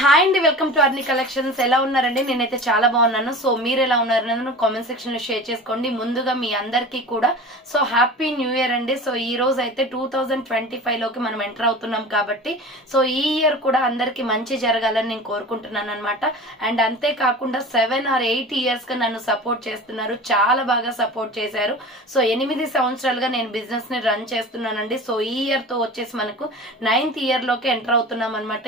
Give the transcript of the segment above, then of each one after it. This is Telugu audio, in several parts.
హాయ్ అండి, వెల్కమ్ టు అర్ని కలెక్షన్స్. ఎలా ఉన్నారండి? నేనైతే చాలా బాగున్నాను. సో మీరు ఎలా ఉన్నారనేది కామెంట్ సెక్షన్ లో షేర్ చేసుకోండి. ముందుగా మీ అందరికీ కూడా సో హ్యాపీ న్యూ ఇయర్ అండి. సో ఈ రోజు అయితే 2025 లోకి మనం ఎంటర్ అవుతున్నాం కాబట్టి సో ఈ ఇయర్ కూడా అందరికి మంచి జరగాలని నేను కోరుకుంటున్నాను అనమాట. అండ్ అంతేకాకుండా 7 or 8 years గా నన్ను సపోర్ట్ చేస్తున్నారు, చాలా బాగా సపోర్ట్ చేశారు. సో 8 సంవత్సరాలుగా నేను బిజినెస్ ని రన్ చేస్తున్నానండి. సో ఈ ఇయర్ తో వచ్చేసి మనకు 9th year లోకి ఎంటర్ అవుతున్నాం అనమాట.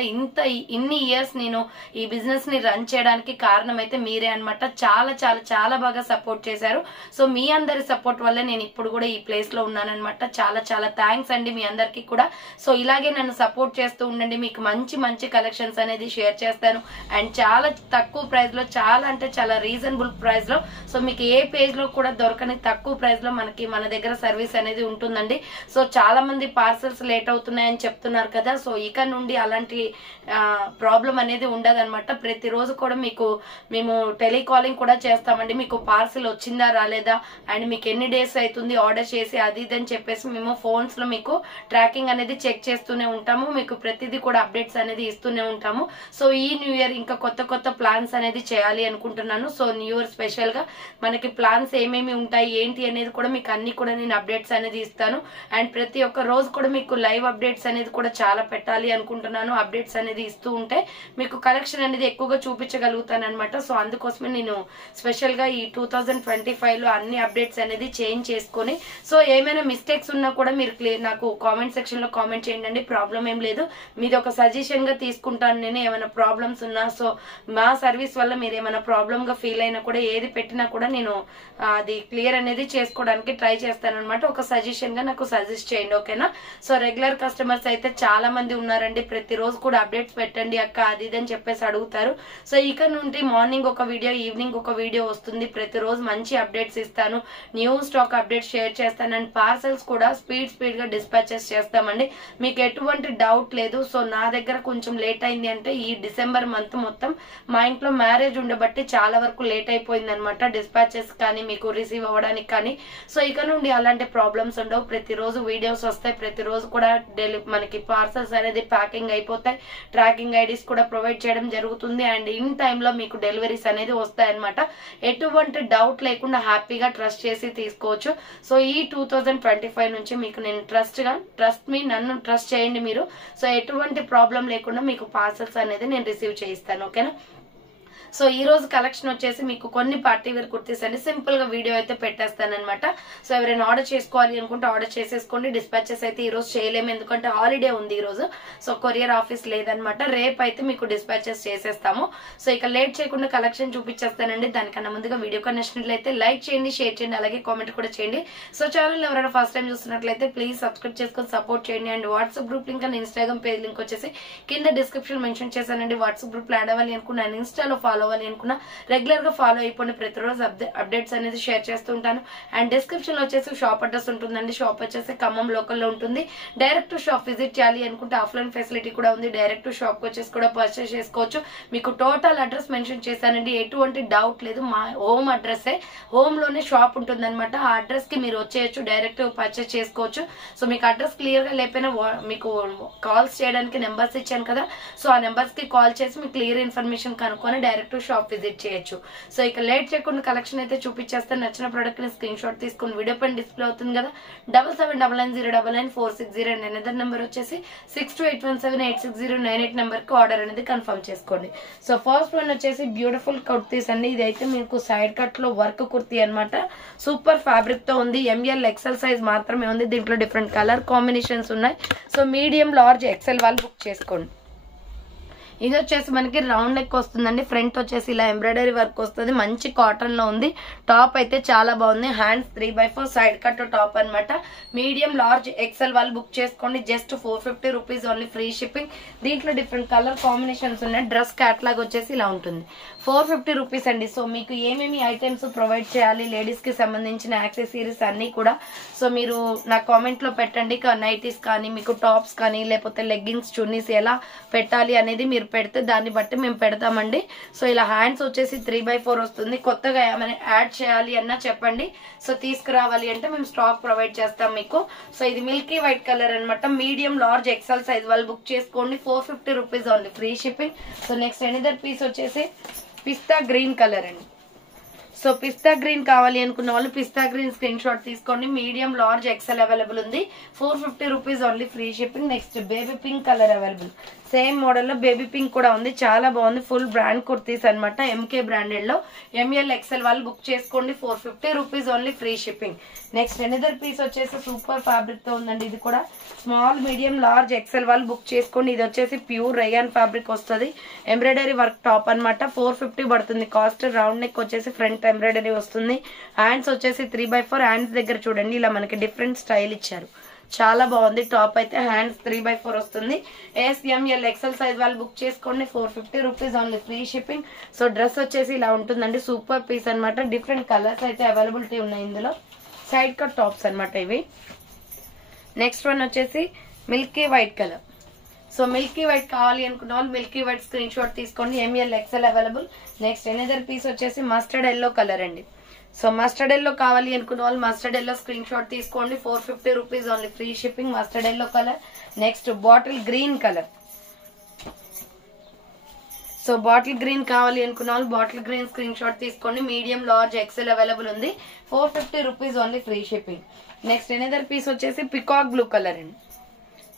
ఇన్ని ఇయర్స్ నేను ఈ బిజినెస్ ని రన్ చేయడానికి కారణం అయితే మీరే అనమాట. చాలా చాలా చాలా బాగా సపోర్ట్ చేశారు. సో మీ అందరి సపోర్ట్ వల్ల నేను ఇప్పుడు కూడా ఈ ప్లేస్ లో ఉన్నానమాట. చాలా చాలా థ్యాంక్స్ అండి మీ అందరికి కూడా. సో ఇలాగే నన్ను సపోర్ట్ చేస్తూ ఉండండి. మీకు మంచి మంచి కలెక్షన్స్ అనేది షేర్ చేస్తాను. అండ్ చాలా తక్కువ ప్రైస్ లో, చాలా అంటే చాలా రీజనబుల్ ప్రైస్ లో, సో మీకు ఏ పేజ్ లో కూడా దొరకని తక్కువ ప్రైస్ లో మన దగ్గర సర్వీస్ అనేది ఉంటుందండి. సో చాలా మంది పార్సల్స్ లేట్ అవుతున్నాయని చెప్తున్నారు కదా. సో ఇక నుండి అలాంటి ప్రాబ్లం అనేది ఉండదన్నమాట. ప్రతిరోజు కూడా మేము టెలికాలింగ్ కూడా చేస్తామండి. మీకు పార్సల్ వచ్చిందా రాలేదా, అండ్ మీకు ఎన్ని డేస్ అవుతుంది ఆర్డర్ చేసి, అది ఇదని చెప్పేసి మేము ఫోన్స్ లో మీకు ట్రాకింగ్ అనేది చెక్ చేస్తూనే ఉంటాము. మీకు ప్రతిదీ కూడా అప్డేట్స్ అనేది ఇస్తూనే ఉంటాము. సో ఈ న్యూ ఇయర్ ఇంకా కొత్త కొత్త ప్లాన్స్ అనేది చేయాలి అనుకుంటున్నాను. సో న్యూ ఇయర్ స్పెషల్ గా మనకి ప్లాన్స్ ఏమేమి ఉంటాయి ఏంటి అనేది కూడా మీకు అన్ని కూడా నేను అప్డేట్స్ అనేది ఇస్తాను. అండ్ ప్రతి ఒక్క రోజు కూడా మీకు లైవ్ అప్డేట్స్ అనేది కూడా చాలా పెట్టాలి అనుకుంటున్నాను. అప్డేట్స్ అనేది ఇస్తూ ఉంటే మీకు కలెక్షన్ అనేది ఎక్కువగా చూపించగలుగుతాను అనమాట. సో అందుకోసమే నేను స్పెషల్ గా ఈ 2025 లో అన్ని అప్డేట్స్ అనేది చేంజ్ చేసుకొని, సో ఏమైనా మిస్టేక్స్ ఉన్నా కూడా మీరు నాకు కామెంట్ సెక్షన్ లో కామెంట్ చేయండి. ప్రాబ్లం ఏం లేదు, మీది ఒక సజెషన్ గా తీసుకుంటాను నేను. ఏమైనా ప్రాబ్లమ్స్ ఉన్నా, సో మా సర్వీస్ వల్ల మీరు ఏమైనా ప్రాబ్లమ్ గా ఫీల్ అయినా కూడా, ఏది పెట్టినా కూడా నేను అది క్లియర్ అనేది చేసుకోవడానికి ట్రై చేస్తాను అనమాట. ఒక సజెషన్ గా నాకు సజెస్ట్ చేయండి, ఓకేనా? సో రెగ్యులర్ కస్టమర్స్ అయితే చాలా మంది ఉన్నారండి. ప్రతిరోజు కూడా అప్డేట్స్ పెట్టండి అక్క, అది ఇదని చెప్పేసి అడుగుతారు. సో ఇక నుండి మార్నింగ్ ఒక వీడియో, ఈవినింగ్ ఒక వీడియో వస్తుంది. ప్రతిరోజు మంచి అప్డేట్స్ ఇస్తాను, న్యూ స్టాక్ అప్డేట్స్ షేర్ చేస్తాను. అండ్ పార్సల్స్ కూడా స్పీడ్ గా డిస్పాచెస్ చేస్తామండి. మీకు ఎటువంటి డౌట్ లేదు. సో నా దగ్గర కొంచెం లేట్ అయింది అంటే ఈ డిసెంబర్ మంత్ మొత్తం మా ఇంట్లో మ్యారేజ్ ఉండబట్టి చాలా వరకు లేట్ అయిపోయింది అనమాట, డిస్పాచెస్ కానీ మీకు రిసీవ్ అవ్వడానికి కానీ. సో ఇక నుండి అలాంటి ప్రాబ్లమ్స్ ఉండవు. ప్రతిరోజు వీడియోస్ వస్తాయి, ప్రతిరోజు కూడా మనకి పార్సల్స్ అనేది ప్యాకింగ్ అయిపోతాయి. ట్రాకింగ్ ఐడీస్ కూడా ప్రొవైడ్ చేయడం జరుగుతుంది. అండ్ ఇన్ టైంలో మీకు డెలివరీస్ అనేది వస్తాయన్నమాట. ఎటువంటి డౌట్ లేకుండా హ్యాపీగా ట్రస్ట్ చేసి తీసుకోవచ్చు. సో ఈ 2025 నుంచి మీకు నేను ట్రస్ట్ మీ, నన్ను ట్రస్ట్ చేయండి మీరు. సో ఎటువంటి ప్రాబ్లం లేకుండా మీకు పార్సల్స్ అనేది నేను రిసీవ్ చేయిస్తాను, ఓకేనా? సో ఈ రోజు కలెక్షన్ వచ్చేసి మీకు కొన్ని పార్టీ వేర్ కుర్తీస్ అండి. సింపుల్ గా వీడియో అయితే పెట్టేస్తాను అనమాట. సో ఎవరైనా ఆర్డర్ చేసుకోవాలి అనుకుంటే ఆర్డర్ చేసేసుకోండి. డిస్పాచెస్ అయితే ఈ రోజు చేయలేము, ఎందుకంటే హాలిడే ఉంది ఈ రోజు. సో కొరియర్ ఆఫీస్ లేదనమాట. రేపు అయితే మీకు డిస్పాచెస్ చేసేస్తాము. సో ఇక లేట్ చేయకుండా కలెక్షన్ చూపించేస్తానండి. దానికన్నా ముందుగా వీడియో నచ్చినట్లయితే లైక్ చేయండి, షేర్ చేయండి, అలాగే కామెంట్ కూడా చేయండి. సో ఛానల్ ఎవరైనా ఫస్ట్ టైం చూస్తున్నట్లయితే ప్లీజ్ సబ్స్క్రైబ్ చేసుకొని సపోర్ట్ చేయండి. And WhatsApp group link and Instagram page link వచ్చేసి కింద డిస్క్రిప్షన్ మెన్షన్ చేశానండి. వాట్సాప్ గ్రూప్ లో యాడ్ అవ్వాలి అనుకున్నాను, ఇన్స్టాలో ఫాలో అవ్వాలి అనుకున్నా రెగ్యులర్ గా ఫాలో అయిపోండి. ప్రతిరోజు అప్డేట్స్ అనేది షేర్ చేస్తూ ఉంటాను. అండ్ డిస్క్రిప్షన్ లో వచ్చేసి షాప్ అడ్రస్ ఉంటుందండి. షాప్ వచ్చేసి ఖమ్మం లోకల్లో ఉంటుంది. డైరెక్ట్ షాప్ విజిట్ చేయాలి అనుకుంటే ఆఫ్లైన్ ఫెసిలిటీ కూడా ఉంది. డైరెక్ట్ షాప్ వచ్చేసి కూడా పర్చేస్ చేసుకోవచ్చు. మీకు టోటల్ అడ్రస్ మెన్షన్ చేశానండి, ఎటువంటి డౌట్ లేదు. మా హోమ్ అడ్రస్సే, హోమ్ లోనే షాప్ ఉంటుంది అనమాట. ఆ అడ్రస్ కి మీరు వచ్చేయచ్చు, డైరెక్ట్ పర్చేస్ చేసుకోవచ్చు. సో మీకు అడ్రస్ క్లియర్ గా లేకపోయినా మీకు కాల్స్ చేయడానికి నెంబర్స్ ఇచ్చాను కదా. సో ఆ నెంబర్స్ కి కాల్ చేసి మీకు క్లియర్ ఇన్ఫర్మేషన్ కనుక్కొని డైరెక్ట్ షాప్ విజిట్ చేయొచ్చు. సో ఇక లేట్ చేయకుండా కలెక్షన్ అయితే చూపించేస్తాను. నచ్చిన ప్రోడక్ట్ ని స్క్రీన్ షాట్ తీసుకుని వీడియో పైన డిస్ప్లే అవుతుంది కదా, 7799099460 అండ్ అనదర్ నెంబర్ వచ్చేసి 6281786098 నెంబర్ కి ఆర్డర్ అనేది కన్ఫర్మ్ చేసుకోండి. సో ఫస్ట్ వన్ వచ్చేసి బ్యూటిఫుల్ కుర్తీస్ అండి. ఇది అయితే మీకు సైడ్ కట్ లో వర్క్ కుర్తీ అనమాట. సూపర్ ఫ్యాబ్రిక్ తో ఉంది. ML XL సైజ్ మాత్రమే ఉంది. దీంట్లో డిఫరెంట్ కలర్ కాంబినేషన్స్ ఉన్నాయి. సో మీడియం, లార్జ్, XL వాళ్ళు బుక్ చేసుకోండి. ఇది వచ్చేసి మనకి రౌండ్ నెక్ వస్తుందండి. ఫ్రంట్ వచ్చేసి ఇలా ఎంబ్రాయిడరీ వర్క్ వస్తుంది. మంచి కాటన్ లో ఉంది. టాప్ అయితే చాలా బాగుంది. హ్యాండ్స్ 3/4 సైడ్ కట్ టాప్ అనమాట. మీడియం, లార్జ్, XL వాళ్ళు బుక్ చేసుకోండి. Just 450 rupees only, free shipping. దీంట్లో డిఫరెంట్ కలర్ కాంబినేషన్స్ ఉన్నాయి. డ్రెస్ క్యాట్లాగ్ వచ్చేసి ఇలా ఉంటుంది. 450 రూపీస్ అండి. సో మీకు ఏమేమి ఐటమ్స్ ప్రొవైడ్ చేయాలి, లేడీస్ కి సంబంధించిన యాక్సెసరీస్ అన్ని కూడా సో మీరు నా కామెంట్ లో పెట్టండి. నైటీస్ కానీ, మీకు టాప్స్ కానీ, లేకపోతే లెగ్గింగ్స్, చున్నీస్ ఎలా పెట్టాలి అనేది మీరు మీరు పెడితే దాన్ని బట్టి మేము పెడతామండి. సో ఇలా హ్యాండ్స్ వచ్చేసి 3/4 వస్తుంది. కొత్తగా ఏమైనా యాడ్ చేయాలి అన్నా చెప్పండి. సో తీసుకురావాలి అంటే మేము స్టాక్ ప్రొవైడ్ చేస్తాం మీకు. సో ఇది మిల్కీ వైట్ కలర్ అనమాట. మీడియం లార్జ్ ఎక్సెల్ సైజ్ వాళ్ళు బుక్ చేసుకోండి. 450 rupees only, free shipping. So next another piece వచ్చేసి పిస్తా గ్రీన్ కలర్ అండి. సో పిస్తా గ్రీన్ కావాలి అనుకున్న వాళ్ళు పిస్తా గ్రీన్ స్క్రీన్ షాట్ తీసుకోండి. మీడియం లార్జ్ ఎక్సెల్ అవైలబుల్ ఉంది. 450 rupees only, free shipping. Next baby pink colour available. Same model లో బేబీ పింక్ కూడా ఉంది, చాలా బాగుంది. ఫుల్ బ్రాండ్ కుర్తీస్ అనమాట, ఎంకే బ్రాండెడ్ లో. ఎంఎల్ ఎక్సెల్ వాళ్ళు బుక్ చేసుకోండి. 450 rupees only, free shipping. Next another piece వచ్చేసి సూపర్ ఫ్యాబ్రిక్ తో ఉందండి. ఇది కూడా స్మాల్ మీడియం లార్జ్ ఎక్సెల్ వాళ్ళు బుక్ చేసుకోండి. ఇది వచ్చేసి ప్యూర్ రేయాన్ ఫ్యాబ్రిక్ వస్తుంది. ఎంబ్రాయిడరీ వర్క్ టాప్ అనమాట. 450 పడుతుంది కాస్ట్. రౌండ్ నెక్ వచ్చేసి ఫ్రంట్ ఎంబ్రాయిడరీ వస్తుంది. హ్యాండ్స్ వచ్చేసి 3/4. హ్యాండ్స్ దగ్గర చూడండి ఇలా మనకి డిఫరెంట్ స్టైల్ ఇచ్చారు, చాలా బాగుంది. టాప్ అయితే హ్యాండ్స్ 3/4 వస్తుంది. ఎస్ఎంఎల్ ఎక్సెల్ సైజ్ వాళ్ళు బుక్ చేసుకోండి. 450 rupees only, free shipping. So dress వచ్చేసి ఇలా ఉంటుందండి. సూపర్ పీస్ అనమాట. డిఫరెంట్ కలర్స్ అయితే అవైలబిలిటీ ఉన్నాయి ఇందులో. సైడ్ కట్ టాప్స్ అనమాట ఇవి. నెక్స్ట్ వన్ వచ్చేసి milky white colour. So milky white కావాలి అనుకున్న వాళ్ళు మిల్కీ వైట్ స్క్రీన్ షాట్ తీసుకోండి. M L XL available. Next another piece వచ్చేసి మస్టర్డ్ ఎల్లో కలర్ అండి. సో మస్టర్డ్ ఎల్లో కావాలి అనుకున్న వాళ్ళు మస్టర్డ్ ఎల్లో స్క్రీన్ షాట్ తీసుకోండి. 450 rupees only, free shipping. Mustard yellow colour. Next bottle green colour. So bottle green కావాలి అనుకున్న వాళ్ళు బాటిల్ గ్రీన్ స్క్రీన్ షాట్ తీసుకోండి. మీడియం లార్జ్ ఎక్సెల్ అవైలబుల్ ఉంది. 450 rupees only, free shipping. Next another piece వచ్చేసి పికాక్ బ్లూ కలర్ అండి.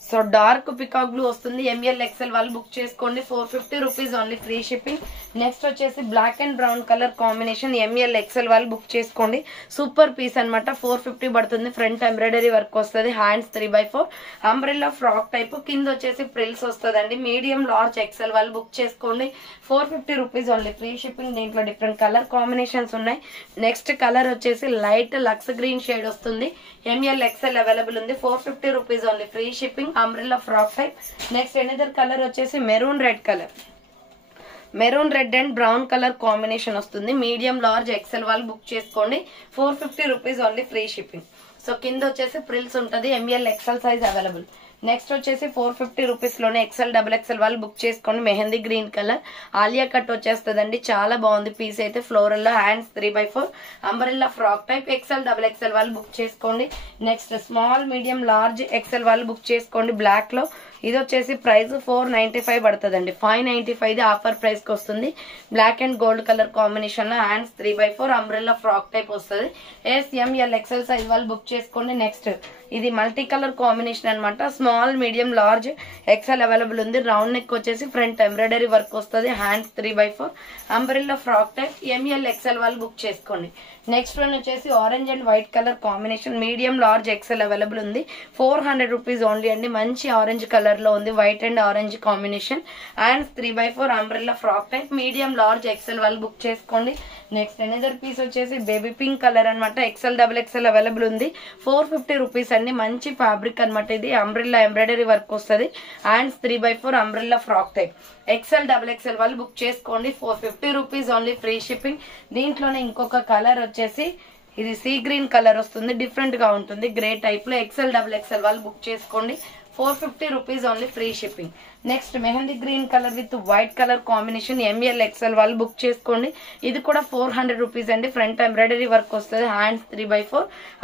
సో డార్క్ పికాక్ బ్లూ వస్తుంది. ఎంఎల్ ఎక్సెల్ వాళ్ళు బుక్ చేసుకోండి. 450 rupees only, free shipping. Next వచ్చేసి black and brown colour combination. ML XL వాళ్ళు బుక్ చేసుకోండి. సూపర్ పీస్ అనమాట. 450 పడుతుంది. ఫ్రంట్ ఎంబ్రాయిడరీ వర్క్ వస్తుంది. హ్యాండ్స్ 3/4. Umbrella frock type. కింద వచ్చేసి ప్రిల్స్ వస్తుందండి. మీడియం లార్జ్ ఎక్సెల్ వాళ్ళు బుక్ చేసుకోండి. 450 రూపీస్ ఓన్లీ, ఫ్రీ షిప్పింగ్. దీంట్లో డిఫరెంట్ కలర్ కాంబినేషన్స్ ఉన్నాయి. నెక్స్ట్ కలర్ వచ్చేసి లైట్ లక్స్ గ్రీన్ షేడ్ వస్తుంది. ఎంఎల్ ఎక్సెల్ అవైలబుల్ ఉంది. 450 rupees only, free shipping. Umbrella frock type. Next another colour వచ్చేసి maroon red colour. Maroon red and brown colour combination వస్తుంది. మీడియం లార్జ్ ఎక్సెల్ వాళ్ళు బుక్ చేసుకోండి. 450 rupees only, free shipping. So కింద వచ్చేసి ప్రిల్స్ ఉంటుంది. M L XL size available. Next వచ్చేసి 450 రూపీస్ లోనే ఎక్సెల్ డబుల్ ఎక్సెల్ వాళ్ళు బుక్ చేసుకోండి. Mehndi green colour. Alia cut వచ్చేస్తుందండి. చాలా బాగుంది పీస్ అయితే. ఫ్లోరల్ లో hands 3/4. Umbrella frock type. XL double XL వాళ్ళు బుక్ చేసుకోండి. Next small medium large XL వాళ్ళు బుక్ చేసుకోండి. బ్లాక్ లో ఇది వచ్చేసి ప్రైస్ 495 పడుతుందండి. 595 ఆఫర్ ప్రైస్ కి వస్తుంది. Black and gold colour combination లో హ్యాండ్స్ 3/4. అంబ్రెల్లా ఫ్రాక్ టైప్ వస్తుంది. ఎస్ఎంఎల్ ఎక్సెల్ సైజ్ వాళ్ళు బుక్ చేసుకోండి. నెక్స్ట్ ఇది మల్టీ కలర్ కాంబినేషన్ అనమాట. Small medium large XL available ఉంది. రౌండ్ నెక్ వచ్చేసి ఫ్రంట్ ఎంబ్రాయిడరీ వర్క్ వస్తుంది. Hands 3/4. Umbrella frock type. M L XL వాళ్ళు బుక్ చేసుకోండి. నెక్స్ట్ వన్ వచ్చేసి orange and white colour combination. Medium large XL available ఉంది. 400 రూపీస్ ఓన్లీ అండి. మంచి ఆరెంజ్ కలర్ లో ఉంది. White and orange combination. Hands 3/4. Umbrella frock type. Medium large XL వాళ్ళు బుక్ చేసుకోండి. నెక్స్ట్ ఎనదర్ పీస్ వచ్చేసి బేబీ పింక్ కలర్ అనమాట. ఎక్సెల్ డబుల్ ఎక్సెల్ అవైలబుల్ ఉంది. 450 రూపీస్ అండి. మంచి ఫ్యాబ్రిక్ అనమాట ఇది. అంబ్రెల్లా ఎంబ్రాయిడరీ వర్క్ వస్తుంది. Hands 3/4. Umbrella frock type. XL double XL వాళ్ళు బుక్ చేసుకోండి. 450 రూపీస్ ఓన్లీ, ఫ్రీ షిప్పింగ్. దీంట్లోనే ఇంకొక కలర్ వచ్చేసి ఇది సీ గ్రీన్ కలర్ వస్తుంది. డిఫరెంట్ గా ఉంటుంది. గ్రే టైప్ లో ఎక్సెల్ డబుల్ ఎక్సెల్ వాళ్ళు బుక్ చేసుకోండి. 450 rupees only, free shipping. Next mehndi green colour with white colour combination. ML XL వాళ్ళు బుక్ చేసుకోండి. ఇది కూడా 400 రూపీస్ అండి. ఫ్రంట్ ఎంబ్రాయిడరీ వర్క్ వస్తుంది. Hands 3/4.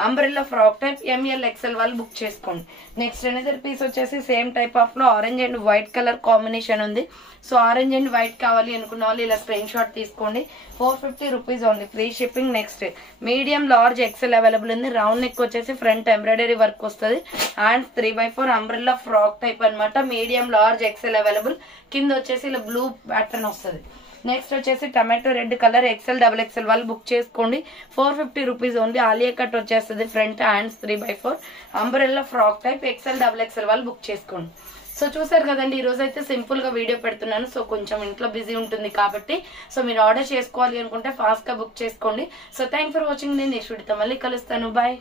Umbrella frock type. M L XL వాళ్ళు బుక్ చేసుకోండి. నెక్స్ట్ ఎనదర్ పీస్ వచ్చేసి సేమ్ టైప్ ఆఫ్ లో orange and white colour combination ఉంది. సో ఆరెంజ్ అండ్ వైట్ కావాలి అనుకున్న వాళ్ళు ఇలా స్క్రీన్ షాట్ తీసుకోండి. 450 rupees only, free shipping. Next medium large XL available ఉంది. రౌండ్ నెక్ వచ్చేసి ఫ్రంట్ ఎంబ్రాయిడరీ వర్క్ వస్తుంది. హ్యాండ్స్ 3/4. అంబ్రెల్లా ఫ్రాక్ టైప్ అనమాట. Medium large XL available. కింద వచ్చేసి ఇలా బ్లూ ప్యాటర్న్ వస్తుంది. నెక్స్ట్ వచ్చేసి tomato red colour. XL double XL వాళ్ళు బుక్ చేసుకోండి. 450 రూపీస్ ఓన్లీ. ఆలియా కట్ వచ్చేస్తుంది. Front hands 3/4. Umbrella frock type. XL double XL వాళ్ళు బుక్ చేసుకోండి. సో చూసారు కదండి, ఈ రోజు అయితే సింపుల్ గా వీడియో పెడుతున్నాను. సో కొంచెం ఇంట్లో బిజీ ఉంటుంది కాబట్టి సో మీరు ఆర్డర్ చేసుకోవాలి అనుకుంటే ఫాస్ట్ గా బుక్ చేసుకోండి. So thank for watching. నేను నెక్స్ట్ వీడియోతో మళ్ళీ కలుస్తాను. బాయ్.